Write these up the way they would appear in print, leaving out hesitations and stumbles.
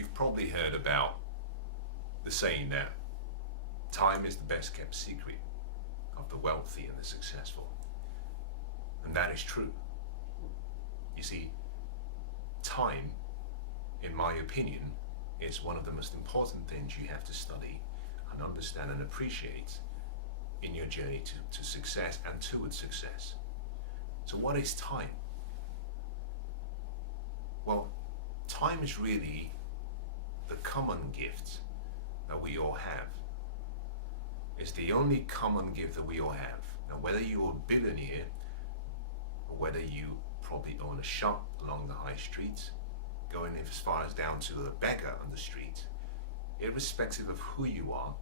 You've probably heard about the saying that time is the best kept secret of the wealthy and the successful. And that is true. You see, time, in my opinion, is one of the most important things you have to study and understand and appreciate in your journey to success and towards success. So what is time? Well, time is really the common gift that we all have. It's the only common gift that we all have. Now, whether you're a billionaire or whether you probably own a shop along the high street, going as far as down to the beggar on the street, irrespective of who you are,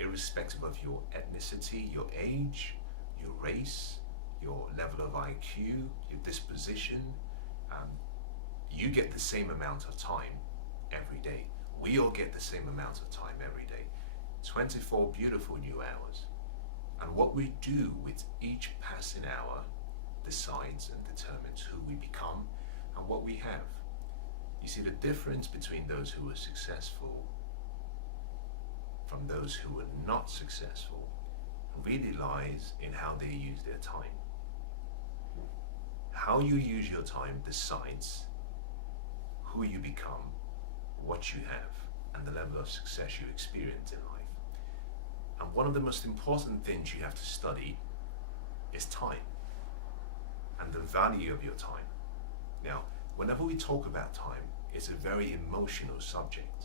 irrespective of your ethnicity, your age, your race, your level of IQ, your disposition, you get the same amount of time every day. We all get the same amount of time every day. 24 beautiful new hours. And what we do with each passing hour decides and determines who we become and what we have. You see, the difference between those who are successful from those who are not successful really lies in how they use their time. How you use your time decides who you become, what you have, and the level of success you experience in life. And one of the most important things you have to study is time and the value of your time. Now, whenever we talk about time, it's a very emotional subject.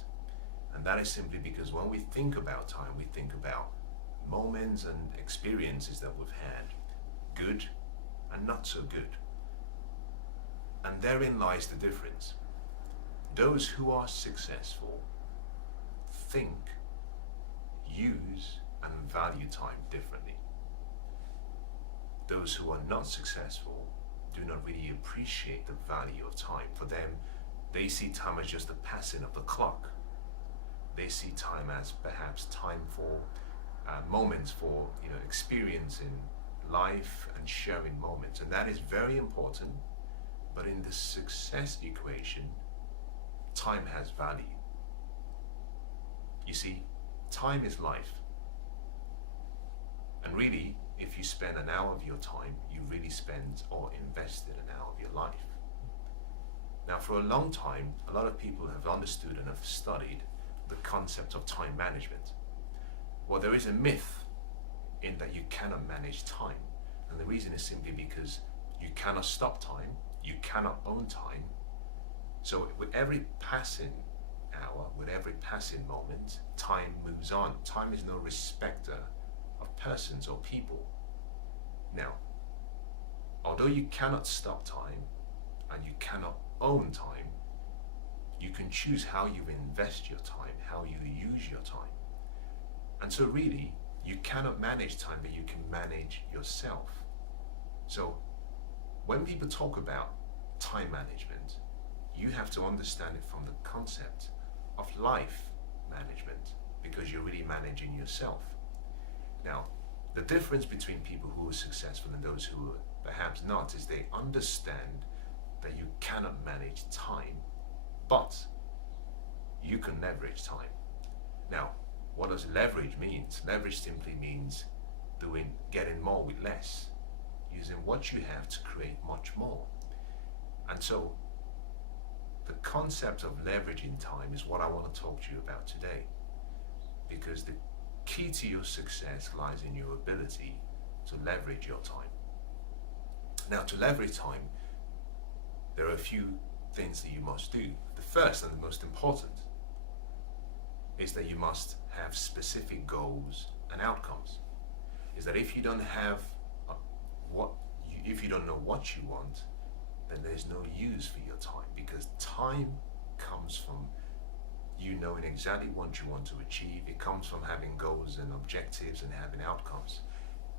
And that is simply because when we think about time, we think about moments and experiences that we've had, good and not so good. And therein lies the difference. Those who are successful think, use, and value time differently. Those who are not successful do not really appreciate the value of time. For them, they see time as just the passing of the clock. They see time as perhaps time for moments for experiencing life and sharing moments, and that is very important. But in the success equation, time has value. You see, time is life. And really, if you spend an hour of your time, you really spend or invested an hour of your life. Now, for a long time, a lot of people have understood and have studied the concept of time management. Well, there is a myth in that you cannot manage time. And the reason is simply because you cannot stop time, you cannot own time. So with every passing hour, with every passing moment, time moves on. Time is no respecter of persons or people. Now, although you cannot stop time and you cannot own time, you can choose how you invest your time, how you use your time. And so really, you cannot manage time, but you can manage yourself. So when people talk about time management, you have to understand it from the concept of life management, because you're really managing yourself. Now, the difference between people who are successful and those who are perhaps not is they understand that you cannot manage time, but you can leverage time. Now, what does leverage mean? Leverage simply means getting more with less, using what you have to create much more. And so the concept of leveraging time is what I want to talk to you about today, because the key to your success lies in your ability to leverage your time. Now, to leverage time, there are a few things that you must do. The first and the most important is that you must have specific goals and outcomes. Is that if you don't have if you don't know what you want, then there's no use for your time, because time comes from you knowing exactly what you want to achieve. It comes from having goals and objectives and having outcomes.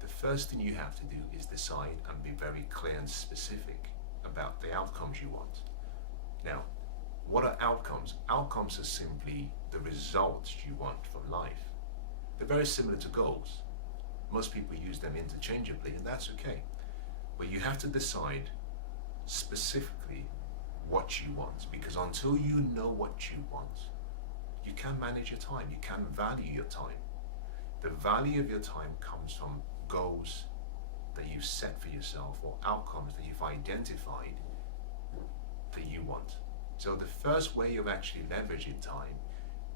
The first thing you have to do is decide and be very clear and specific about the outcomes you want. Now, what are outcomes? Outcomes are simply the results you want from life. They're very similar to goals. Most people use them interchangeably, and that's okay. But you have to decide specifically what you want, because until you know what you want, you can manage your time, you can value your time. The value of your time comes from goals that you've set for yourself or outcomes that you've identified that you want. So the first way of actually leveraging time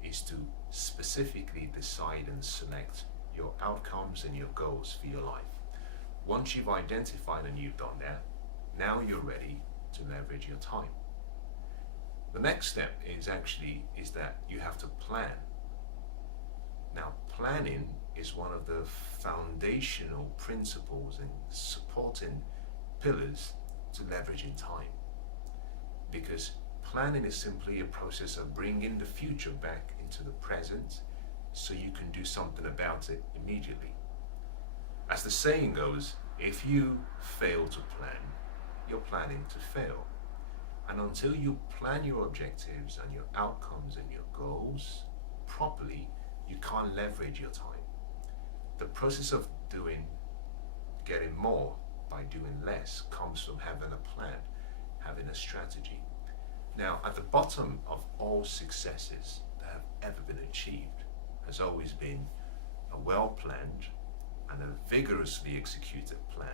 is to specifically decide and select your outcomes and your goals for your life. Once you've identified and you've done that, now you're ready to leverage your time. The next step is that you have to plan. Now, planning is one of the foundational principles and supporting pillars to leveraging time. Because planning is simply a process of bringing the future back into the present so you can do something about it immediately. As the saying goes, if you fail to plan, you're planning to fail. And until you plan your objectives and your outcomes and your goals properly, you can't leverage your time. The process of getting more by doing less comes from having a plan, having a strategy. Now, at the bottom of all successes that have ever been achieved has always been a well-planned and a vigorously executed plan.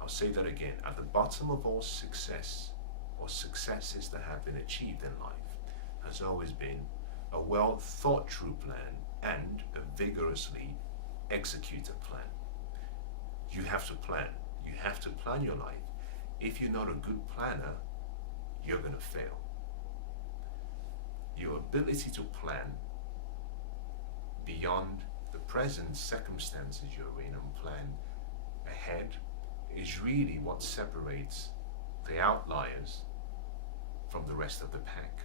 I'll say that again. At the bottom of all success or successes that have been achieved in life has always been a well thought through plan and a vigorously executed plan. You have to plan. You have to plan your life. If you're not a good planner, you're going to fail. Your ability to plan beyond the present circumstances you're in and plan ahead is really what separates the outliers from the rest of the pack.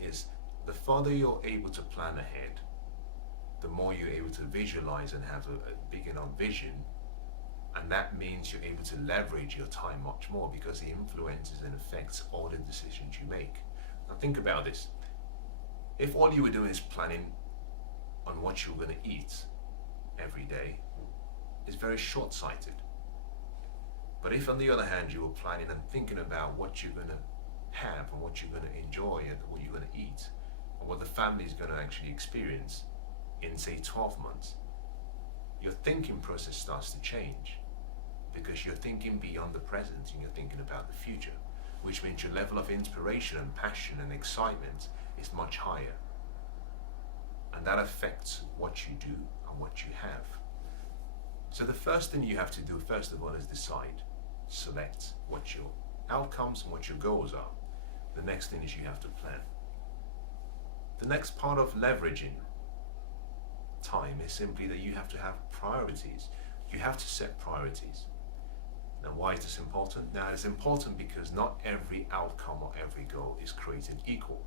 Is the further you're able to plan ahead, the more you're able to visualize and have a big enough vision, and that means you're able to leverage your time much more because it influences and affects all the decisions you make. Now think about this. If all you were doing is planning on what you're going to eat every day, it's very short-sighted. But if on the other hand you were planning and thinking about what you're going to have and what you're going to enjoy and what you're going to eat and what the family is going to actually experience in say 12 months, your thinking process starts to change because you're thinking beyond the present and you're thinking about the future, which means your level of inspiration and passion and excitement is much higher. And that affects what you do and what you have. So the first thing you have to do, first of all, is decide. Select what your outcomes and what your goals are. The next thing is you have to plan. The next part of leveraging time is simply that you have to have priorities. You have to set priorities. Now, why is this important? Now, it's important because not every outcome or every goal is created equal.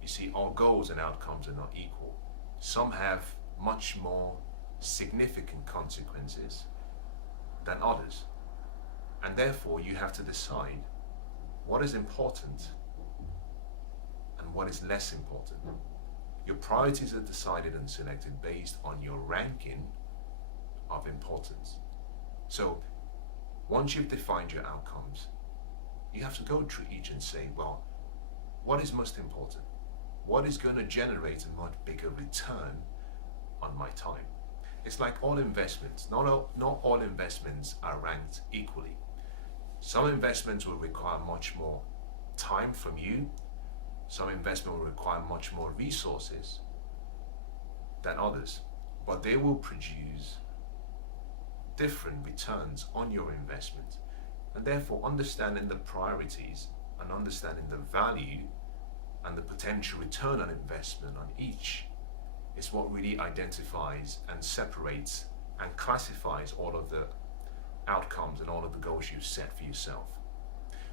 You see, our goals and outcomes are not equal. Some have much more significant consequences than others. And therefore, you have to decide what is important and what is less important. Your priorities are decided and selected based on your ranking of importance. So, once you've defined your outcomes, you have to go through each and say, well, what is most important? What is going to generate a much bigger return on my time? It's like all investments. Not all investments are ranked equally. Some investments will require much more time from you. Some investment will require much more resources than others, but they will produce different returns on your investment. And therefore, understanding the priorities and understanding the value and the potential return on investment on each is what really identifies and separates and classifies all of the outcomes and all of the goals you've set for yourself.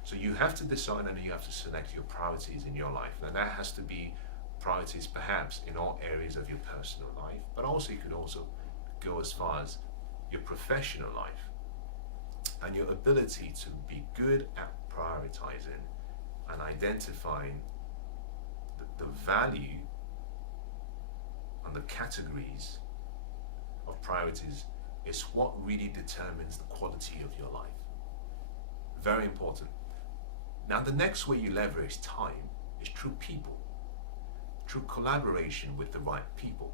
So you have to decide and you have to select your priorities in your life. And that has to be priorities perhaps in all areas of your personal life, but also you could also go as far as your professional life and your ability to be good at prioritizing and identifying the value and the categories of priorities is what really determines the quality of your life. Very important. Now, the next way you leverage time is through people, through collaboration with the right people.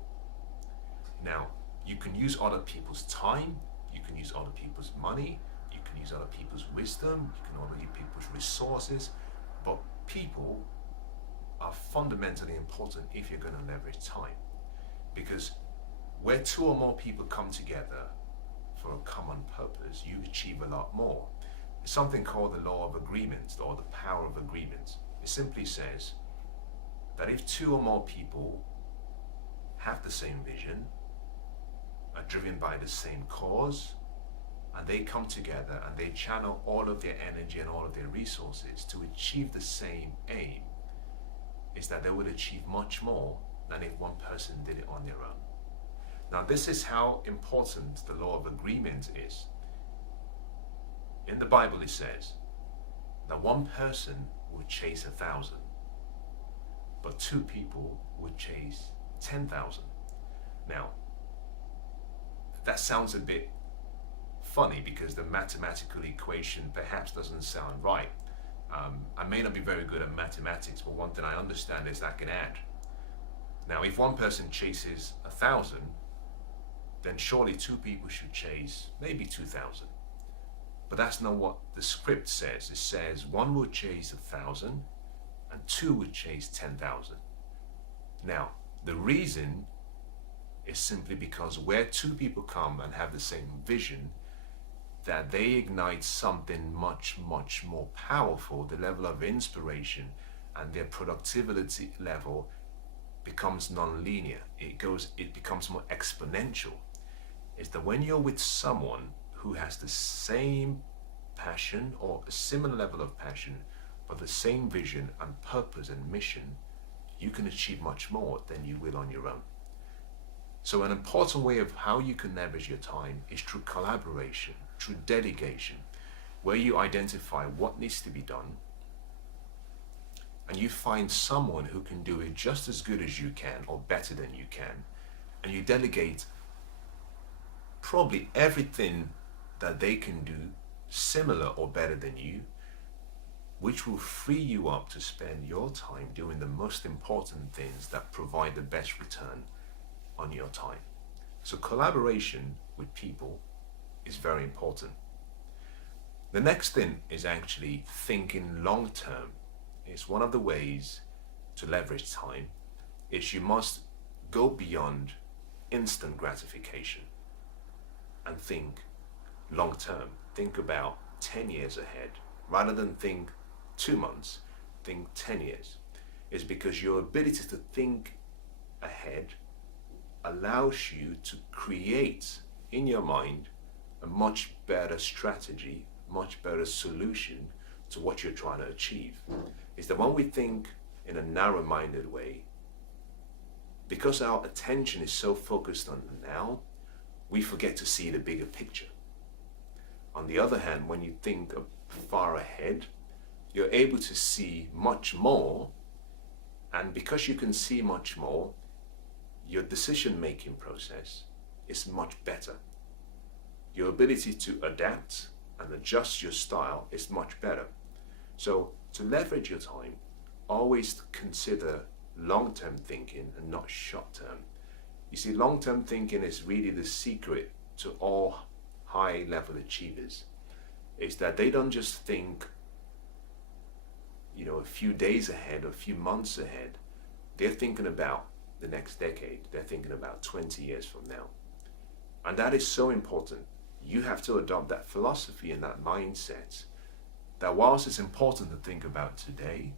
Now, you can use other people's time, you can use other people's money, you can use other people's wisdom, you can use people's resources, but people are fundamentally important if you're going to leverage time. Because where two or more people come together for a common purpose, you achieve a lot more. It's something called the law of agreement, or the power of agreement. It simply says that if two or more people have the same vision, are driven by the same cause, and they come together and they channel all of their energy and all of their resources to achieve the same aim, is that they would achieve much more than if one person did it on their own. Now, this is how important the law of agreement is. In the Bible it says that one person would chase 1,000, but two people would chase 10,000. Now, that sounds a bit funny because the mathematical equation perhaps doesn't sound right. I may not be very good at mathematics, but one thing I understand is I can add. Now, if one person chases 1,000, then surely two people should chase maybe 2,000. But that's not what the script says. It says one would chase 1,000 and two would chase 10,000. Now, the reason is simply because where two people come and have the same vision, that they ignite something much, much more powerful. The level of inspiration and their productivity level becomes non-linear. It becomes more exponential. It's that when you're with someone who has the same passion or a similar level of passion, but the same vision and purpose and mission, you can achieve much more than you will on your own. So an important way of how you can leverage your time is through collaboration, through delegation, where you identify what needs to be done and you find someone who can do it just as good as you can or better than you can, and you delegate probably everything that they can do similar or better than you, which will free you up to spend your time doing the most important things that provide the best return on your time. So collaboration with people is very important. The next thing is actually thinking long term. It's one of the ways to leverage time is you must go beyond instant gratification and think long term. Think about 10 years ahead rather than think 2 months, think 10 years. It's because your ability to think ahead allows you to create in your mind a much better strategy, much better solution to what you're trying to achieve. It's that when we think in a narrow-minded way, because our attention is so focused on now, we forget to see the bigger picture. On the other hand, when you think far ahead, you're able to see much more, and because you can see much more, your decision-making process is much better. Your ability to adapt and adjust your style is much better. So to leverage your time, always consider long-term thinking and not short-term. You see, long-term thinking is really the secret to all high-level achievers. Is that they don't just think, a few days ahead or a few months ahead. They're thinking about the next decade. They're thinking about 20 years from now. And that is so important. You have to adopt that philosophy and that mindset that whilst it's important to think about today,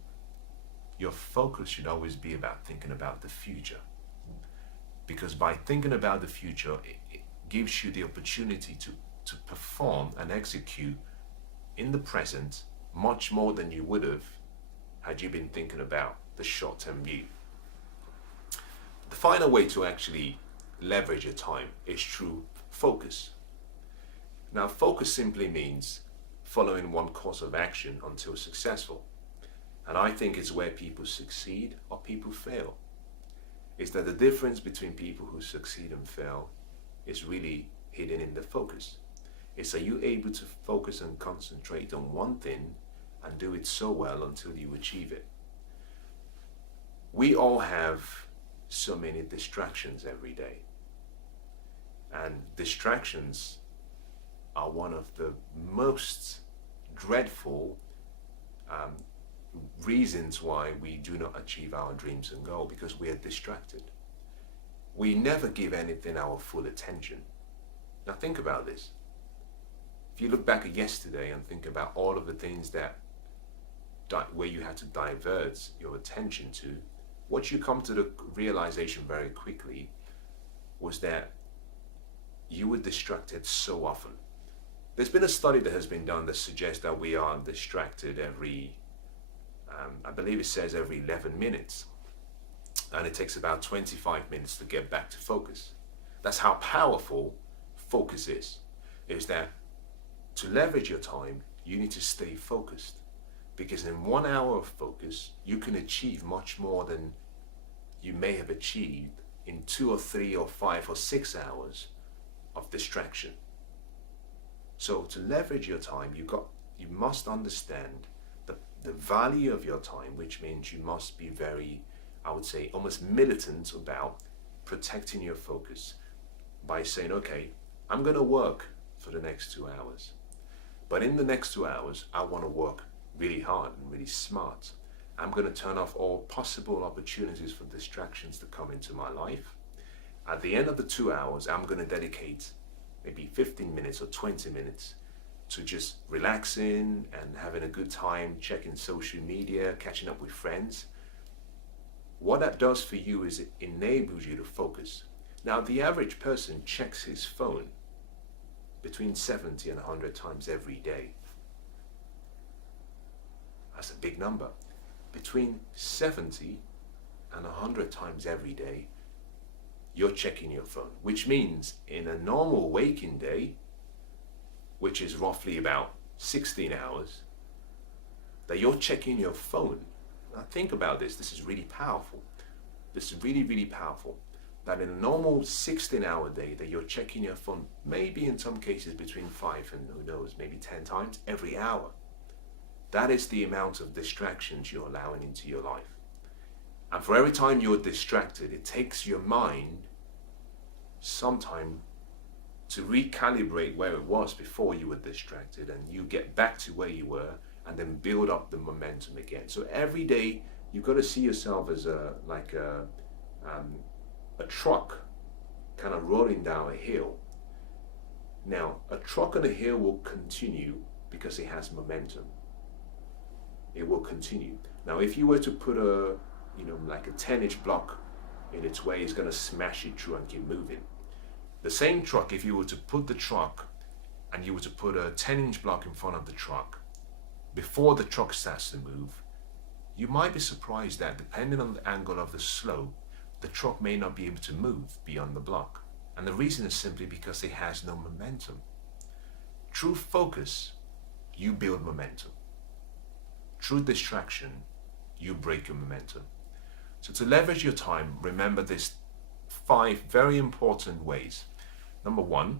your focus should always be about thinking about the future. Because by thinking about the future, it gives you the opportunity to perform and execute in the present much more than you would have had you been thinking about the short-term view. The final way to actually leverage your time is through focus. Now, focus simply means following one course of action until successful. And I think it's where people succeed or people fail. Is that the difference between people who succeed and fail is really hidden in the focus. It's are you able to focus and concentrate on one thing and do it so well until you achieve it. We all have so many distractions every day. And distractions are one of the most dreadful reasons why we do not achieve our dreams and goals, because we are distracted. We never give anything our full attention. Now think about this. If you look back at yesterday and think about all of the things that where you had to divert your attention to, what you come to the realization very quickly was that you were distracted so often. There's been a study that has been done that suggests that we are distracted every, I believe it says every 11 minutes. And it takes about 25 minutes to get back to focus. That's how powerful focus is. Is that to leverage your time, you need to stay focused. Because in 1 hour of focus, you can achieve much more than you may have achieved in 2 or 3 or 5 or 6 hours of distraction. So to leverage your time, you must understand the value of your time, which means you must be very, I would say, almost militant about protecting your focus by saying, okay, I'm going to work for the next 2 hours. But in the next 2 hours, I want to work really hard and really smart. I'm going to turn off all possible opportunities for distractions to come into my life. At the end of the 2 hours, I'm going to dedicate maybe 15 minutes or 20 minutes to just relaxing and having a good time, checking social media, catching up with friends. What that does for you is it enables you to focus. Now, the average person checks his phone between 70 and 100 times every day. That's a big number. Between 70 and 100 times every day, you're checking your phone, which means in a normal waking day, which is roughly about 16 hours, that you're checking your phone. Now think about this. This is really powerful. This is really, really powerful. That in a normal 16-hour day that you're checking your phone, maybe in some cases between 5 and who knows, maybe 10 times every hour. That is the amount of distractions you're allowing into your life. And for every time you're distracted, it takes your mind some time to recalibrate where it was before you were distracted, and you get back to where you were and then build up the momentum again. So every day you've got to see yourself as a truck kind of rolling down a hill. Now, a truck on a hill will continue because it has momentum. It will continue. Now, if you were to put a 10-inch block in its way, it's going to smash it through and keep moving. The same truck, if you were to put the truck and you were to put a 10-inch block in front of the truck, before the truck starts to move, you might be surprised that depending on the angle of the slope, the truck may not be able to move beyond the block. And the reason is simply because it has no momentum. Through focus, you build momentum. Through distraction, you break your momentum. So to leverage your time, remember this 5 very important ways. Number 1,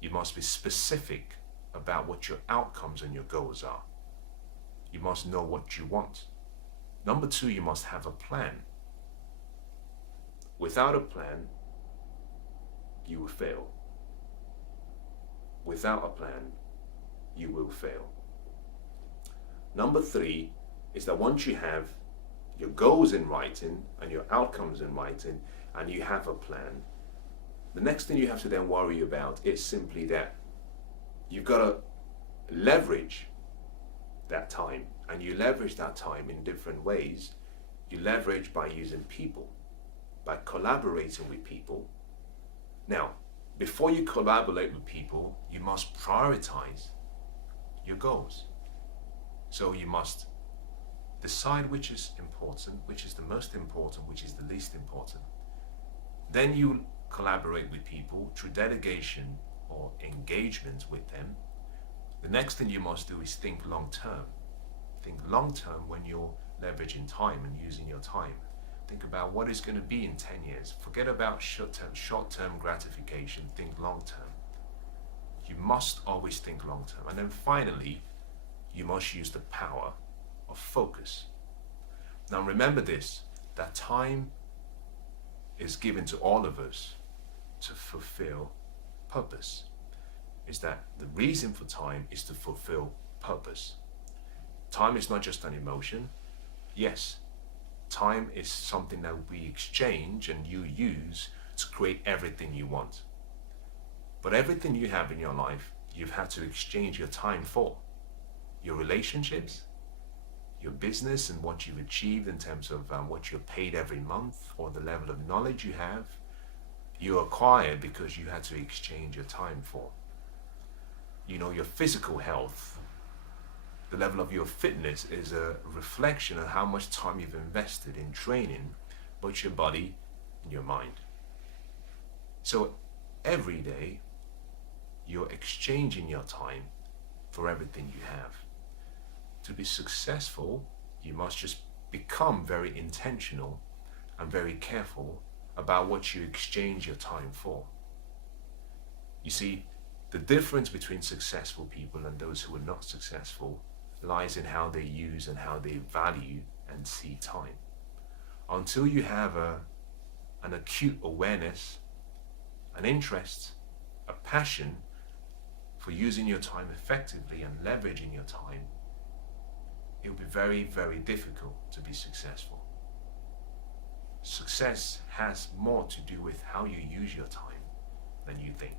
you must be specific about what your outcomes and your goals are. You must know what you want. Number 2, you must have a plan. Without a plan, you will fail. Without a plan, you will fail. Number 3 is that once you have your goals in writing and your outcomes in writing and you have a plan, the next thing you have to then worry about is simply that you've got to leverage that time. And you leverage that time in different ways. You leverage by using people, by collaborating with people. Now, before you collaborate with people, you must prioritize your goals. So you must decide which is important, which is the most important, which is the least important. Then you collaborate with people through delegation or engagement with them. The next thing you must do is think long term. Think long term when you're leveraging time and using your time. Think about what is going to be in 10 years. Forget about short-term gratification. Think long term. You must always think long term. And then finally, you must use the power of focus. Now remember this, that time is given to all of us to fulfill purpose. Is that the reason for time is to fulfill purpose. Time is not just an emotion. Yes, time is something that we exchange and you use to create everything you want. But everything you have in your life, you've had to exchange your time for. Your relationships, your business and what you've achieved in terms of what you're paid every month, or the level of knowledge you have, you acquired because you had to exchange your time for. You know, your physical health, the level of your fitness is a reflection of how much time you've invested in training both your body and your mind. So every day you're exchanging your time for everything you have. To be successful, you must just become very intentional and very careful about what you exchange your time for. You see, the difference between successful people and those who are not successful lies in how they use and how they value and see time. Until you have an acute awareness, an interest, a passion for using your time effectively and leveraging your time, it will be very, very difficult to be successful. Success has more to do with how you use your time than you think.